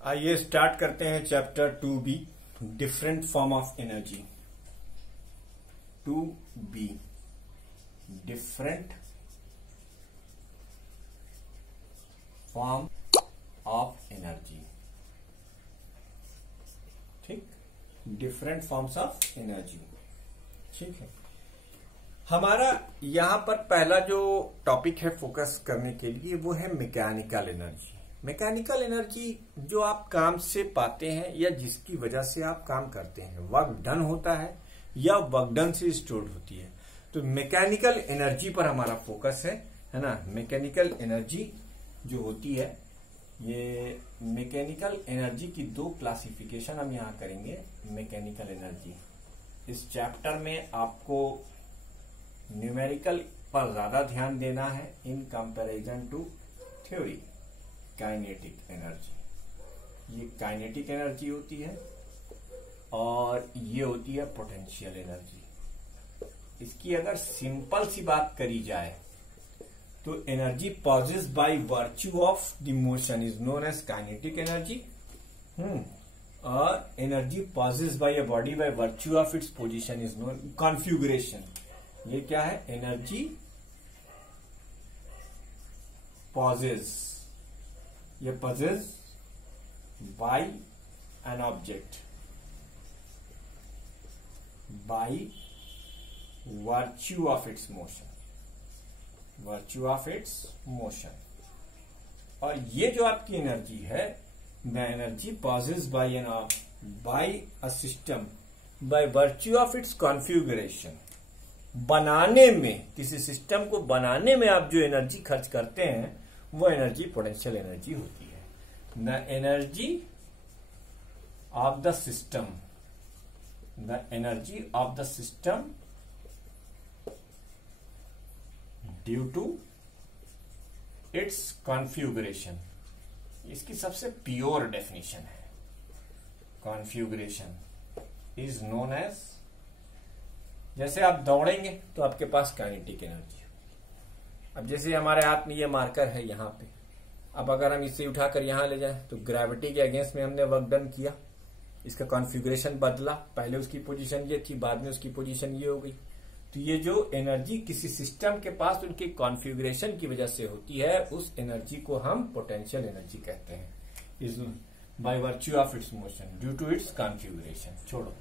आइए स्टार्ट करते हैं chapter 2B, different form of energy. 2B, different form of energy. ठीक, डिफरेंट फॉर्म्स ऑफ एनर्जी। ठीक है, हमारा यहां पर पहला जो टॉपिक है फोकस करने के लिए वो है मैकेनिकल एनर्जी। मैकेनिकल एनर्जी जो आप काम से पाते हैं या जिसकी वजह से आप काम करते हैं, वर्क डन होता है या वर्क डन से स्टोर होती है, तो मैकेनिकल एनर्जी पर हमारा फोकस है ना। मैकेनिकल एनर्जी जो होती है, ये मैकेनिकल एनर्जी की दो क्लासिफिकेशन हम यहां करेंगे। मैकेनिकल एनर्जी इस चैप्टर में आपको न्यूमेरिकल पर ज्यादा ध्यान देना है in comparison to theory. Kinetic energy, ये काइनेटिक एनर्जी होती है और ये होती है पोटेंशियल एनर्जी। इसकी अगर सिंपल सी बात करी जाए तो energy possess by virtue of the motion is known as kinetic energy, और energy possess by a body by virtue of its position is known configuration. ये क्या है? एनर्जी पॉजेस, ये possess by an object by virtue of its motion, virtue of its motion. और ये जो आपकी energy है, the energy possess by a system by virtue of its configuration. बनाने में, किसी सिस्टम को बनाने में आप जो एनर्जी खर्च करते हैं वो एनर्जी पोटेंशियल एनर्जी होती है। The energy of the system, the energy of the system due to its configuration. इसकी सबसे प्योर डेफिनेशन है, कॉन्फिगरेशन इज नोन एज, जैसे आप दौड़ेंगे तो आपके पास काइनेटिक एनर्जी। अब जैसे हमारे हाथ में ये मार्कर है यहाँ पे, अब अगर हम इसे उठाकर यहाँ ले जाएं तो ग्रेविटी के अगेंस्ट में हमने वर्क डन किया, इसका कॉन्फ़िगरेशन बदला, पहले उसकी पोजीशन ये थी, बाद में उसकी पोजीशन ये हो गई। तो ये जो एनर्जी किसी सिस्टम के पास उनके कॉन्फ़िगरेशन की वजह से होती है, उस एनर्जी को हम पोटेंशियल एनर्जी कहते हैं। Is by virtue of its motion due to its configuration. छोड़ो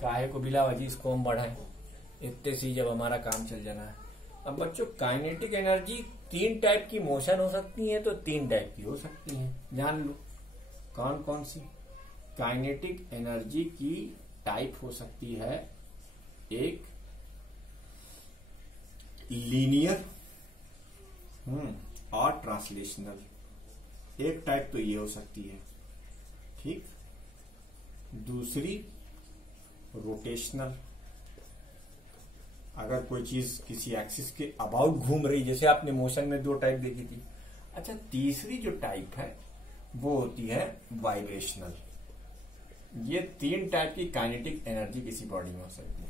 काहे को बिला वजह इसको हम बढ़ाएं, इतने सी जब हमारा काम चल जाना है। अब बच्चों, काइनेटिक एनर्जी तीन टाइप की मोशन हो सकती है, तो तीन टाइप की हो सकती है, जान लो कौन कौन सी। काइनेटिक एनर्जी की टाइप हो सकती है, एक लीनियर और ट्रांसलेशनल। एक टाइप तो ये हो सकती है, ठीक। दूसरी रोटेशनल, अगर कोई चीज किसी एक्सिस के अबाउट घूम रही, जैसे आपने मोशन में दो टाइप देखी थी। अच्छा, तीसरी जो टाइप है वो होती है वाइब्रेशनल। ये तीन टाइप की काइनेटिक एनर्जी किसी बॉडी में हो सकती है।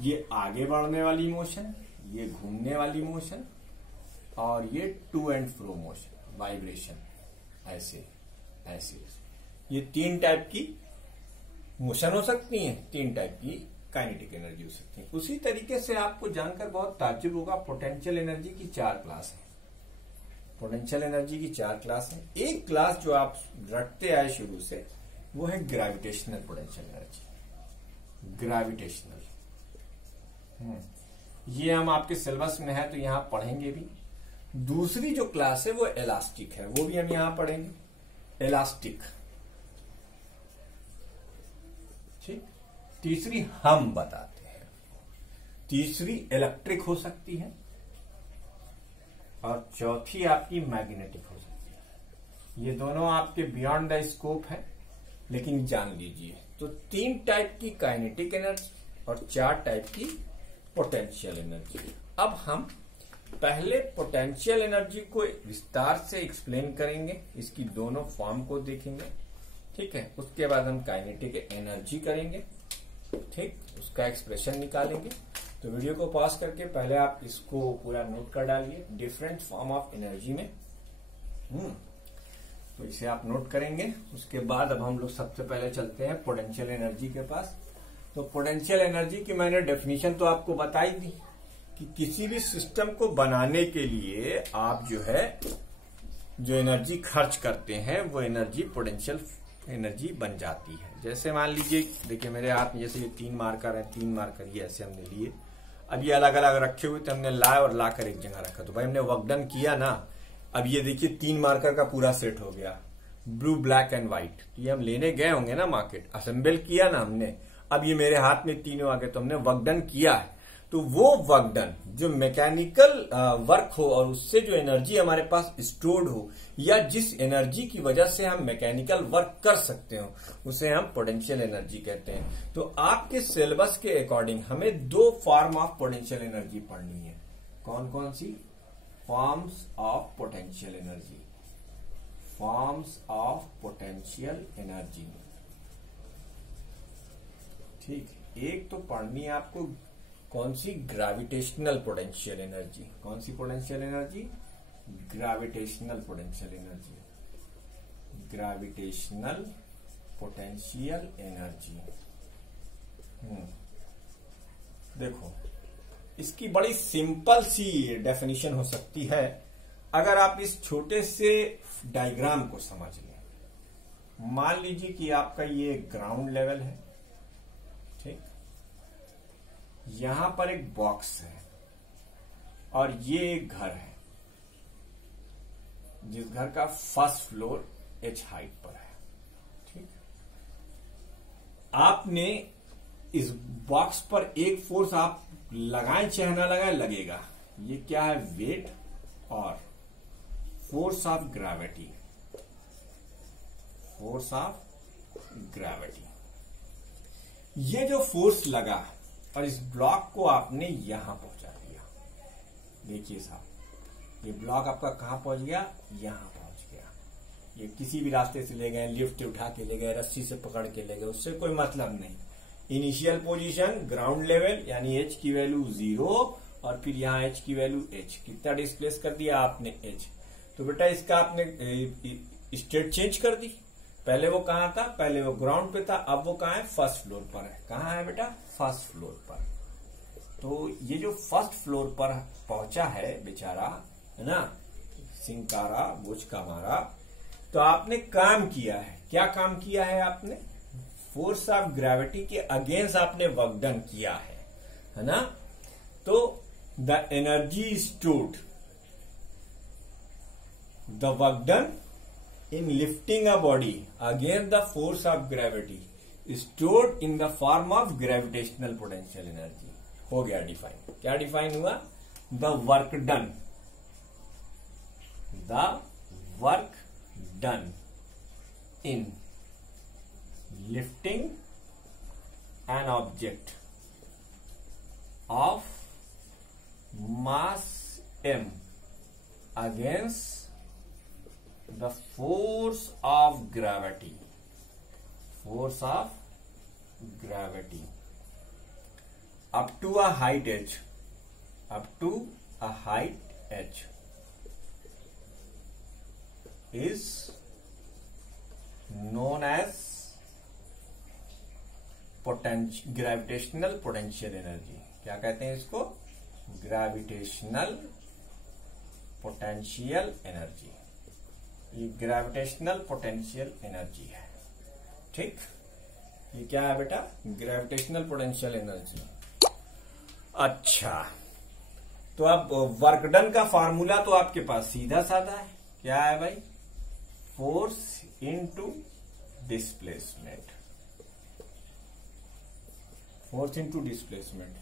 ये आगे बढ़ने वाली मोशन, ये घूमने वाली मोशन, और ये to and fro motion, vibration, ऐसे ऐसे। ये तीन टाइप की मोशन हो सकती है, तीन टाइप की काइनेटिक एनर्जी हो सकती है। उसी तरीके से आपको जानकर बहुत ताज्जुब होगा, पोटेंशियल एनर्जी की चार क्लास है। पोटेंशियल एनर्जी की चार क्लास है। एक क्लास जो आप रटते आए शुरू से, वो है ग्रेविटेशनल पोटेंशियल एनर्जी। ग्रेविटेशनल, ये हम आपके सिलेबस में है तो यहां पढ़ेंगे भी। दूसरी जो क्लास है वो इलास्टिक है, वो भी हम यहां पढ़ेंगे, इलास्टिक, ठीक। तीसरी हम बताते हैं, तीसरी इलेक्ट्रिक हो सकती है, और चौथी आपकी मैग्नेटिक हो सकती है। ये दोनों आपके बियॉन्ड द स्कोप है, लेकिन जान लीजिए। तो तीन टाइप की काइनेटिक एनर्जी और चार टाइप की पोटेंशियल एनर्जी। अब हम पहले पोटेंशियल एनर्जी को विस्तार से एक्सप्लेन करेंगे, इसकी दोनों फॉर्म को देखेंगे, ठीक है। उसके बाद हम काइनेटिक एनर्जी करेंगे, ठीक, उसका एक्सप्रेशन निकालेंगे। तो वीडियो को पॉज करके पहले आप इसको पूरा नोट कर डालिए, डिफरेंट फॉर्म ऑफ एनर्जी में। तो इसे आप नोट करेंगे। उसके बाद अब हम लोग सबसे पहले चलते हैं पोटेंशियल एनर्जी के पास। तो पोटेंशियल एनर्जी की मैंने डेफिनेशन तो आपको बताई दी कि किसी भी सिस्टम को बनाने के लिए आप जो है जो एनर्जी खर्च करते हैं वो एनर्जी पोटेंशियल एनर्जी बन जाती है। जैसे मान लीजिए, देखिए मेरे हाथ में जैसे ये 3 मार्कर है, 3 मार्कर ये ऐसे हमने लिए, अब ये अलग अलग रखे हुए थे, हमने लाए और लाकर एक जगह रखा। तो भाई हमने वर्क डन किया ना। अब ये देखिए 3 मार्कर का पूरा सेट हो गया, ब्लू ब्लैक एंड व्हाइट। ये हम लेने गए होंगे ना मार्केट, असेंबल किया ना हमने। अब ये मेरे हाथ में तीनों आ गए, तो हमने वर्क डन किया है। तो वो वर्क डन जो मैकेनिकल वर्क हो और उससे जो एनर्जी हमारे पास स्टोर्ड हो, या जिस एनर्जी की वजह से हम मैकेनिकल वर्क कर सकते हो, उसे हम पोटेंशियल एनर्जी कहते हैं। तो आपके सिलेबस के अकॉर्डिंग हमें 2 फॉर्म ऑफ पोटेंशियल एनर्जी पढ़नी है। कौन कौन सी? Forms of potential energy, forms of potential energy. ठीक, एक तो पढ़नी है आपको कौन सी? Gravitational potential energy. कौन सी potential energy? Gravitational potential energy, gravitational potential energy. देखो, इसकी बड़ी सिंपल सी डेफिनेशन हो सकती है अगर आप इस छोटे से डायग्राम को समझ लें। मान लीजिए कि आपका ये ग्राउंड लेवल है, ठीक, यहां पर एक बॉक्स है और ये एक घर है, जिस घर का फर्स्ट फ्लोर h हाइट पर है। ठीक, आपने इस बॉक्स पर एक फोर्स आप लगाएं चाहे ना लगाएं, लगेगा। ये क्या है? वेट और force of gravity, force of gravity. ये जो फोर्स लगा और इस ब्लॉक को आपने यहां पहुंचा दिया। देखिए साहब, ये ब्लॉक आपका कहां पहुंच गया? यहां पहुंच गया। ये किसी भी रास्ते से ले गए, लिफ्ट उठा के ले गए, रस्सी से पकड़ के ले गए, उससे कोई मतलब नहीं। इनिशियल पोजीशन ग्राउंड लेवल यानी h की वैल्यू 0 और फिर यहां h की वैल्यू h। कितना डिस्प्लेस कर दिया आपने? h। तो बेटा इसका आपने स्टेट चेंज कर दी। पहले वो कहां था? पहले वो ग्राउंड पे था, अब वो कहां है? फर्स्ट फ्लोर पर है। कहां है बेटा? फर्स्ट फ्लोर पर। तो ये जो फर्स्ट फ्लोर पर पहुंचा है बेचारा, है ना, सिंकारा बोझका मारा, तो आपने काम किया है। क्या काम किया है आपने? फोर्स ऑफ ग्रेविटी के अगेंस्ट आपने वर्क डन किया है ना। तो the energy stored, the work done in lifting a body against the force of gravity is stored in the form of gravitational potential energy। हो गया डिफाइन। क्या define हुआ? the work done, the work done in lifting an object of mass m against the force of gravity, force of gravity up to a height h, up to a height h is known as gravitational potential energy। क्या कहते हैं इसको? Gravitational potential energy. ये gravitational potential energy है। ठीक, ये क्या है बेटा? Gravitational potential energy. अच्छा, तो अब वर्क डन का फार्मूला तो आपके पास सीधा साधा है। क्या है भाई? Force into displacement, force into displacement.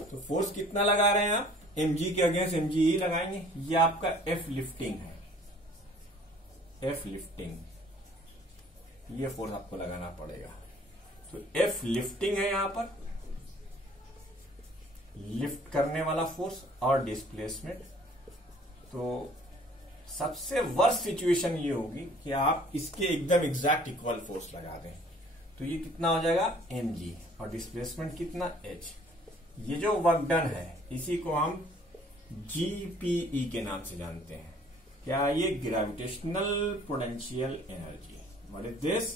तो फोर्स कितना लगा रहे हैं आप? mg के अगेंस्ट mg ही लगाएंगे। ये आपका एफ लिफ्टिंग है, एफ लिफ्टिंग, ये फोर्स आपको लगाना पड़ेगा। तो एफ लिफ्टिंग है यहां पर, लिफ्ट करने वाला फोर्स और डिस्प्लेसमेंट। तो सबसे वर्स्ट सिचुएशन ये होगी कि आप इसके एकदम एग्जैक्ट इक्वल फोर्स लगा दें। तो ये कितना हो जाएगा? mg और डिस्प्लेसमेंट कितना? h। ये जो वर्क डन है इसी को हम GPE के नाम से जानते हैं। क्या ये gravitational potential energy. What is this?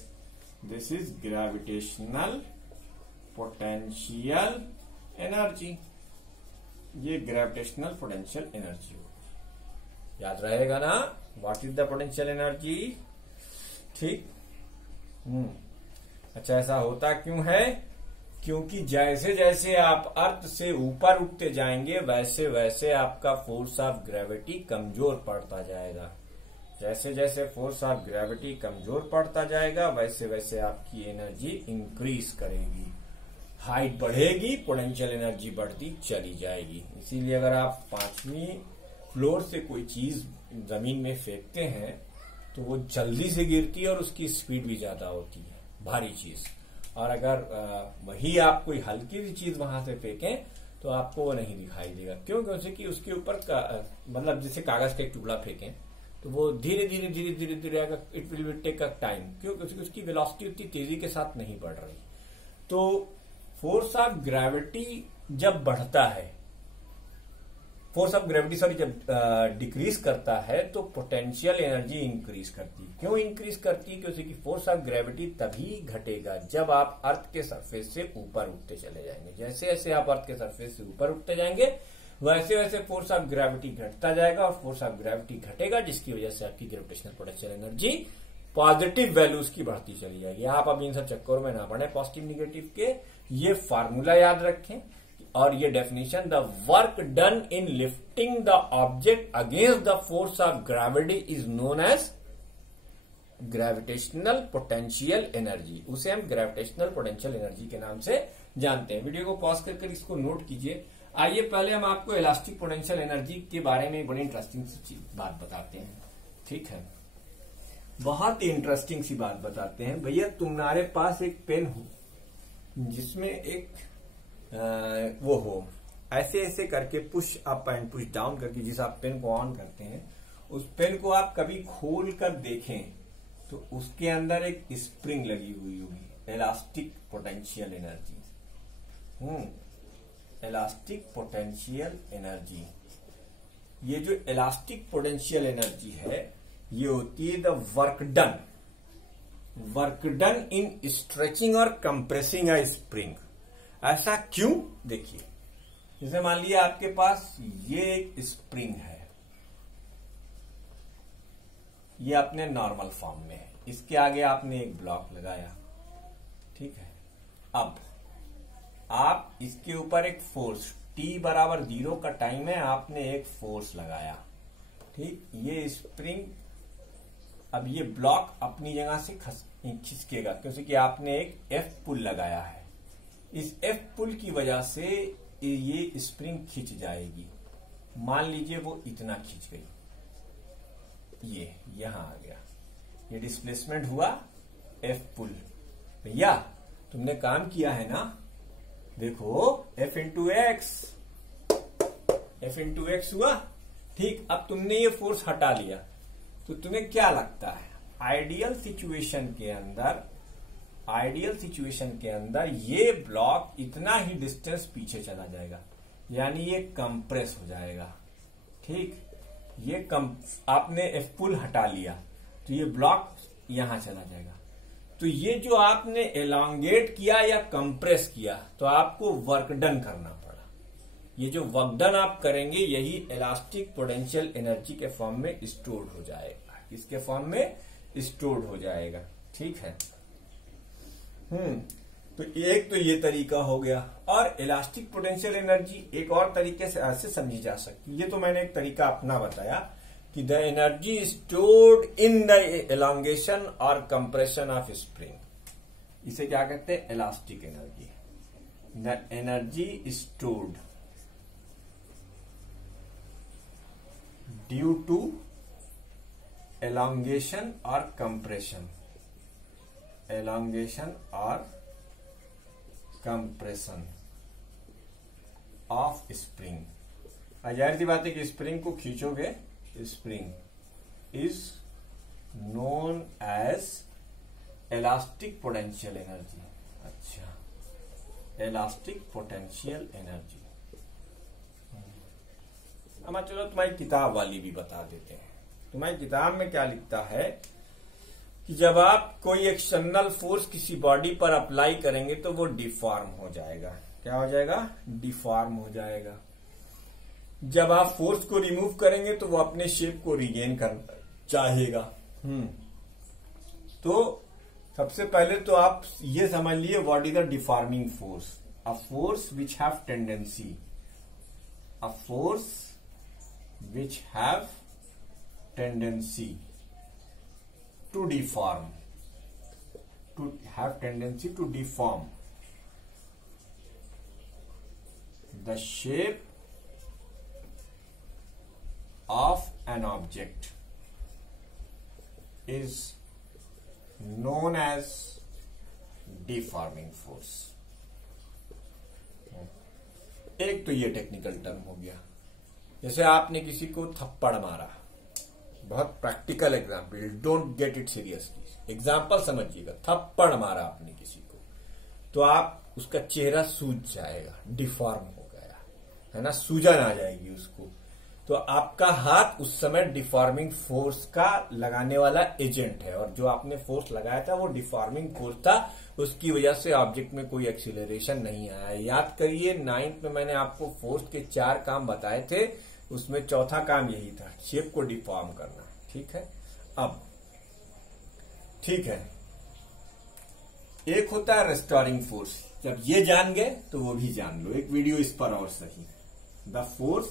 This is gravitational potential energy. ये ग्रेविटेशनल पोटेंशियल एनर्जी होगी, याद रहेगा ना। What is the potential energy? ठीक। अच्छा, ऐसा होता क्यों है? क्योंकि जैसे जैसे आप अर्थ से ऊपर उठते जाएंगे वैसे वैसे आपका फोर्स ऑफ ग्रेविटी कमजोर पड़ता जाएगा। जैसे जैसे फोर्स ऑफ ग्रेविटी कमजोर पड़ता जाएगा वैसे वैसे आपकी एनर्जी इंक्रीज करेगी, हाइट बढ़ेगी, पोटेंशियल एनर्जी बढ़ती चली जाएगी। इसीलिए अगर आप 5वीं फ्लोर से कोई चीज जमीन में फेंकते हैं तो वो जल्दी से गिरती है और उसकी स्पीड भी ज्यादा होती है, भारी चीज। और अगर वही आप कोई हल्की सी चीज वहां से फेंकें तो आपको वो नहीं दिखाई देगा। क्यों? क्योंकि उसके ऊपर मतलब जैसे कागज का एक टुकड़ा फेंकें तो वो धीरे धीरे धीरे धीरे धीरे आएगा। It will take a time. क्यों? क्योंकि उसकी वेलोसिटी उतनी तेजी के साथ नहीं बढ़ रही। तो फोर्स ऑफ ग्रेविटी जब बढ़ता है, फोर्स ऑफ ग्रेविटी जब डिक्रीज करता है तो पोटेंशियल एनर्जी इंक्रीज करती है। क्यों इंक्रीज करती है? क्योंकि फोर्स ऑफ ग्रेविटी तभी घटेगा जब आप अर्थ के सरफेस से ऊपर उठते चले जाएंगे। जैसे जैसे आप अर्थ के सरफेस से ऊपर उठते जाएंगे वैसे वैसे फोर्स ऑफ ग्रेविटी घटता जाएगा, और फोर्स ऑफ ग्रेविटी घटेगा जिसकी वजह से आपकी gravitational potential energy positive values की बढ़ती चली जाएगी। आप अब इन सब चक्करों में ना पड़े पॉजिटिव निगेटिव के। ये फार्मूला याद रखें और ये definition, the work done in lifting the object against the force of gravity is known as gravitational potential energy. उसे हम ग्रेविटेशनल पोटेंशियल एनर्जी के नाम से जानते हैं। वीडियो को पॉज करके इसको नोट कीजिए। आइए पहले हम आपको इलास्टिक पोटेंशियल एनर्जी के बारे में बड़ी इंटरेस्टिंग सी बात बताते हैं। ठीक है, बहुत ही इंटरेस्टिंग सी बात बताते हैं। भैया तुम्हारे पास एक पेन हो जिसमें एक वो हो, ऐसे ऐसे करके push up and push down करके जिस आप पेन को ऑन करते हैं, उस पेन को आप कभी खोल कर देखें तो उसके अंदर एक स्प्रिंग लगी हुई होगी, elastic potential energy. Elastic potential energy. ये जो इलास्टिक पोटेंशियल एनर्जी है ये होती है the work done in stretching और कंप्रेसिंग अ स्प्रिंग। ऐसा क्यों? देखिए, जैसे मान लिया आपके पास ये एक स्प्रिंग है, ये अपने नॉर्मल फॉर्म में है, इसके आगे आपने एक ब्लॉक लगाया। ठीक है, अब आप इसके ऊपर एक फोर्स t बराबर 0 का टाइम है, आपने एक फोर्स लगाया। ठीक, ये स्प्रिंग, अब ये ब्लॉक अपनी जगह से खिसकेगा क्योंकि आपने एक F पुल लगाया है। इस F पुल की वजह से ये स्प्रिंग खिंच जाएगी। मान लीजिए वो इतना खिंच गई, ये यहां आ गया, ये डिस्प्लेसमेंट हुआ F पुल। भैया तुमने काम किया है ना, देखो F इंटू एक्स हुआ। ठीक, अब तुमने ये फोर्स हटा लिया तो तुम्हें क्या लगता है? आइडियल सिचुएशन के अंदर ये ब्लॉक इतना ही डिस्टेंस पीछे चला जाएगा, यानी ये कंप्रेस हो जाएगा। ठीक, ये आपने F पुल हटा लिया तो ये ब्लॉक यहां चला जाएगा। तो ये जो आपने एलोंगेट किया या कंप्रेस किया तो आपको वर्क डन करना पड़ा। ये जो वर्क डन आप करेंगे यही इलास्टिक पोटेंशियल एनर्जी के फॉर्म में स्टोर्ड हो जाएगा। इसके फॉर्म में स्टोर्ड हो जाएगा। ठीक है, तो एक तो ये तरीका हो गया। और इलास्टिक पोटेंशियल एनर्जी एक और तरीके से ऐसे समझी जा सकती है। ये तो मैंने एक तरीका अपना बताया कि the energy stored in the elongation और कंप्रेशन ऑफ स्प्रिंग। इसे क्या कहते हैं? Elastic energy. The energy stored due to elongation और compression, elongation और compression of spring। जाहिर सी बात है कि स्प्रिंग को खींचोगे, spring is known as elastic potential energy. अच्छा, इलास्टिक पोटेंशियल एनर्जी। हम चलो तुम्हारी किताब वाली भी बता देते हैं। तुम्हारी किताब में क्या लिखता है कि जब आप कोई एक्सटर्नल फोर्स किसी बॉडी पर अप्लाई करेंगे तो वो डिफॉर्म हो जाएगा। क्या हो जाएगा? डिफॉर्म हो जाएगा। जब आप फोर्स को रिमूव करेंगे तो वो अपने शेप को रिगेन करना चाहेगा। तो सबसे पहले तो आप ये समझ लिए what is the deforming force. A force which have tendency, a force which have tendency to deform, to have tendency to deform the shape of an object is known as deforming force। एक तो ये technical term हो गया। जैसे आपने किसी को थप्पड़ मारा, बहुत practical example, don't get it seriously, example समझिएगा। थप्पड़ मारा आपने किसी को तो आप उसका चेहरा सूज जाएगा, डिफॉर्म हो गया है ना, सूजन आ जाएगी उसको। तो आपका हाथ उस समय डिफॉर्मिंग फोर्स का लगाने वाला एजेंट है, और जो आपने फोर्स लगाया था वो डिफॉर्मिंग फोर्स था, उसकी वजह से ऑब्जेक्ट में कोई एक्सीलरेशन नहीं आया। याद करिए 9th में मैंने आपको फोर्स के 4 काम बताए थे, उसमें चौथा काम यही था, शेप को डिफॉर्म करना। ठीक है, अब ठीक है, एक होता है रेस्टोरिंग फोर्स। जब ये जान गए तो वो भी जान लो, एक वीडियो इस पर और सही। The force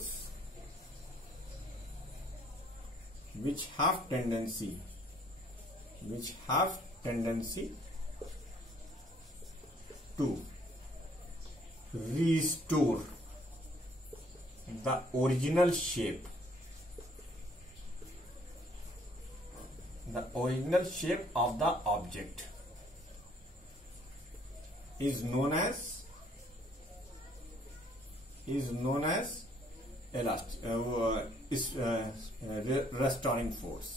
which have tendency to restore the original shape of the object is known as restoring force।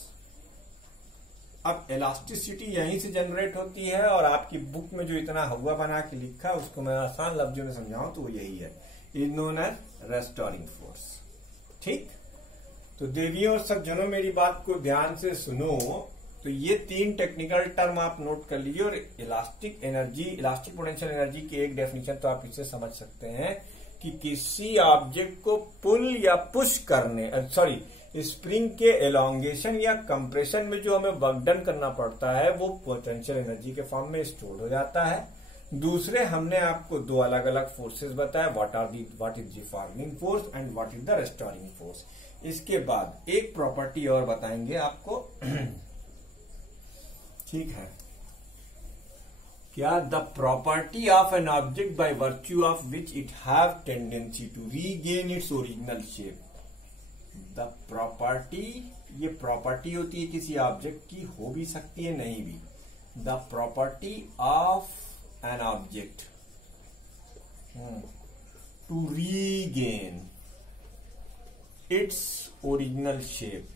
अब इलास्टिसिटी यहीं से जनरेट होती है, और आपकी बुक में जो इतना हवा बना के लिखा है उसको मैं आसान लफ्जों में समझाऊं तो वो यही है, is known as restoring force. ठीक, तो देवियों और सज्जनों मेरी बात को ध्यान से सुनो। तो ये 3 टेक्निकल टर्म आप नोट कर लीजिए, और elastic energy, elastic potential energy की एक डेफिनेशन तो आप इससे समझ सकते हैं कि किसी ऑब्जेक्ट को पुल या पुश करने, स्प्रिंग के एलोंगेशन या कंप्रेशन में जो हमें वर्क डन करना पड़ता है वो पोटेंशियल एनर्जी के फॉर्म में स्टोर हो जाता है। दूसरे हमने आपको 2 अलग अलग फोर्सेस बताया, what is deforming force and what is the restoring force. इसके बाद एक प्रॉपर्टी और बताएंगे आपको। ठीक है, क्या? The property of an object by virtue of which it have tendency to regain its original shape. The property, ये प्रॉपर्टी होती है किसी ऑब्जेक्ट की, हो भी सकती है नहीं भी। The property of an object to regain its original shape,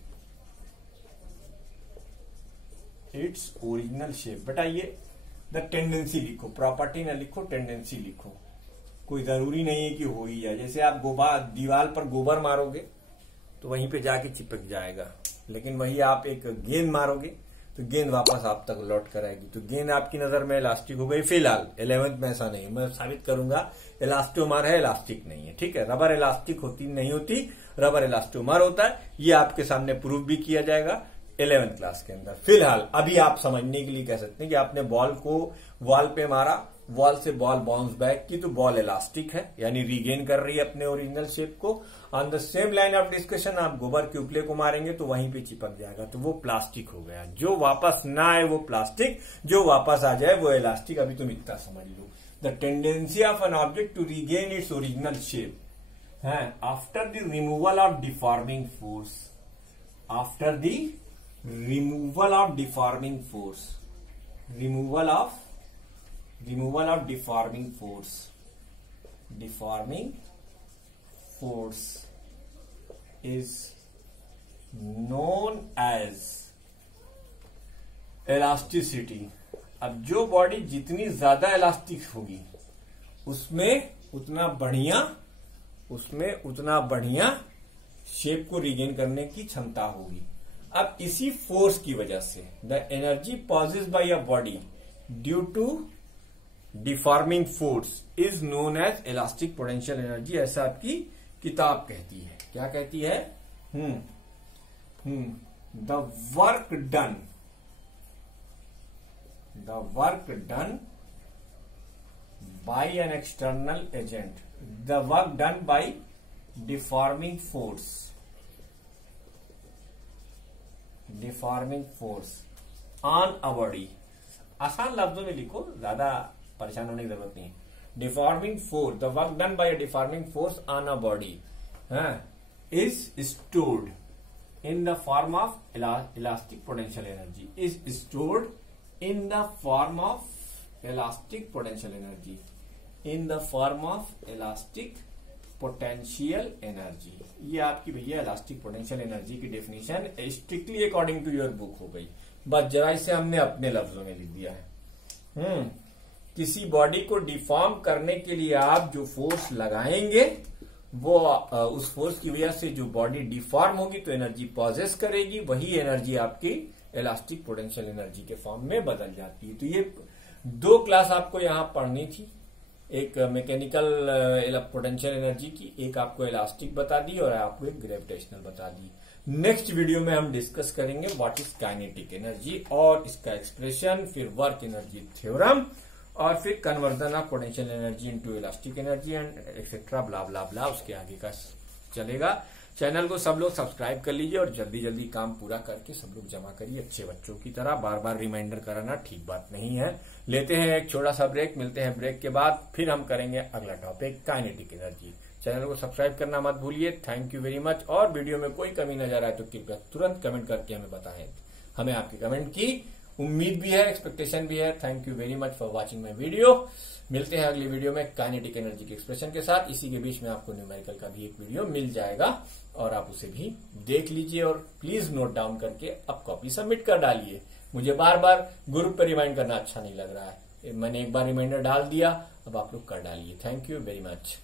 बेटा ये द टेंडेंसी लिखो, प्रॉपर्टी ना लिखो, टेंडेंसी लिखो। कोई जरूरी नहीं है कि हो ही जाए। जैसे आप दीवार पर गोबर मारोगे तो वहीं पे जाके चिपक जाएगा, लेकिन वही आप एक गेंद मारोगे तो गेंद वापस आप तक लौट कर आएगी। तो गेंद आपकी नजर में इलास्टिक हो गई। फिलहाल 11th में ऐसा नहीं, मैं साबित करूंगा इलास्टोमर है, इलास्टिक नहीं है। ठीक है, रबर इलास्टिक होती नहीं होती, रबर इलास्टोमर होता है। ये आपके सामने प्रूव भी किया जाएगा 11th क्लास के अंदर। फिलहाल अभी आप समझने के लिए कह सकते हैं कि आपने बॉल को वॉल पे मारा, वॉल से बॉल बाउंस बैक की, तो बॉल इलास्टिक है, यानी रीगेन कर रही है अपने ओरिजिनल शेप को। On the same line of discussion आप गोबर के उपले को मारेंगे तो वहीं पे चिपक जाएगा, तो वो प्लास्टिक हो गया। जो वापस ना आए वो प्लास्टिक, जो वापस आ जाए वो इलास्टिक। अभी तुम इतना समझ लो, the tendency of an object to regain its original shape है after the removal of deforming force, after the removal of deforming force, removal of deforming force is known as elasticity। अब जो body जितनी ज्यादा elastic होगी उसमें उतना बढ़िया shape को रिगेन करने की क्षमता होगी। अब इसी फोर्स की वजह से the energy possess by a body due to deforming force is known as elastic potential energy, ऐसा आपकी किताब कहती है। क्या कहती है? The work done by an external agent, the work done by deforming force on a body। आसान लफ्जों में लिखो, ज्यादा परेशान होने की जरूरत नहीं है। Deforming force, the work done by a deforming force on a body is stored in the form of elastic potential energy, is stored in the form of elastic potential energy, in the form of elastic potential energy। ये आपकी भैया elastic potential energy की definition strictly according to your book हो गई, बस जरा इसे हमने अपने लफ्जों में लिख दिया है। किसी बॉडी को डिफॉर्म करने के लिए आप जो फोर्स लगाएंगे वो उस फोर्स की वजह से जो बॉडी डिफॉर्म होगी तो एनर्जी पॉजेस करेगी, वही एनर्जी आपकी इलास्टिक पोटेंशियल एनर्जी के फॉर्म में बदल जाती है। तो ये 2 क्लास आपको यहां पढ़नी थी, एक मैकेनिकल पोटेंशियल एनर्जी की, एक आपको इलास्टिक बता दी और आपको एक ग्रेविटेशनल बता दी। नेक्स्ट वीडियो में हम डिस्कस करेंगे व्हाट इज काइनेटिक एनर्जी और इसका एक्सप्रेशन, फिर वर्क एनर्जी थ्योरम और फिर conversion of potential energy into elastic energy and etcetera blah blah blah, उसके आगे का चलेगा। चैनल को सब लोग सब्सक्राइब कर लीजिए और जल्दी जल्दी काम पूरा करके सब लोग जमा करिए अच्छे बच्चों की तरह। बार बार रिमाइंडर कराना ठीक बात नहीं है। लेते हैं एक छोटा सा ब्रेक, मिलते हैं ब्रेक के बाद, फिर हम करेंगे अगला टॉपिक काइनेटिक एनर्जी। चैनल को सब्सक्राइब करना मत भूलिए। Thank you very much. और वीडियो में कोई कमी नजर आए तो कृपया तुरंत कमेंट करके हमें बताएं। हमें आपके कमेंट की उम्मीद भी है, एक्सपेक्टेशन भी है। Thank you very much for watching my video. मिलते हैं अगली वीडियो में काइनेटिक एनर्जी के एक्सप्रेशन के साथ। इसी के बीच में आपको न्यूमेरिकल का भी एक वीडियो मिल जाएगा और आप उसे भी देख लीजिए और प्लीज नोट डाउन करके अब कॉपी सबमिट कर डालिए। मुझे बार बार ग्रुप पे रिमाइंड करना अच्छा नहीं लग रहा है। मैंने एक बार रिमाइंडर डाल दिया, अब आप लोग कर डालिए। Thank you very much.